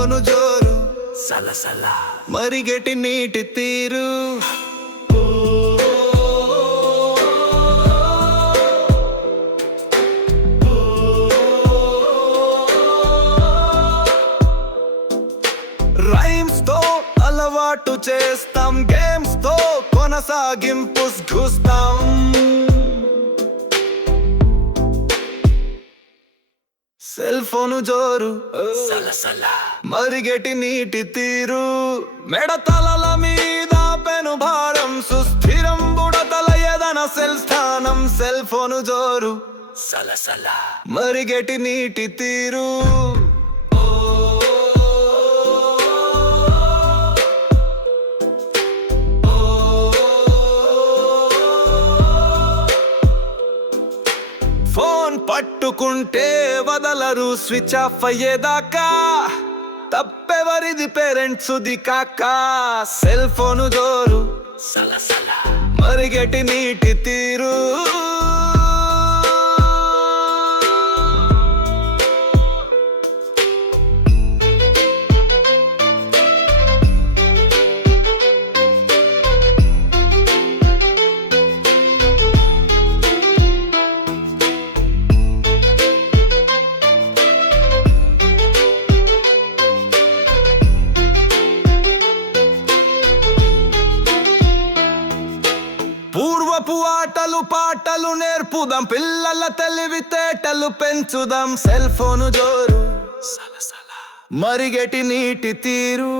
phone జోరు సలసల మరిగెటి నీటి తీరు రైమ్స్ తో అలవాటు చేస్తాం గేమ్స్ తో కొనసాగింపు చూస్తాం సెల్ ఫోను జోరు సలసల మరిగెటి నీటి తీరు మెడతలల మీద పెను భారం సుస్థిరం బుడతల ఎదన సెల్ స్థానం సెల్ ఫోను జోరు సలసల మరిగెటి నీటి తీరు ఫోన్ పట్టుకుంటే వదలరు స్విచ్ ఆఫ్ అయ్యేదాకా తప్పెవరిది పేరెంట్స్ ది కాక సెల్ ఫోను జోరు సలసల మరిగెటి నీటి తీరు పూర్వపు ఆటలు పాటలు నేర్పుదాం పిల్లల తెలివితేటలు పెంచుదాం సెల్ ఫోను జోరు సలసల మరిగెటి నీటి తీరు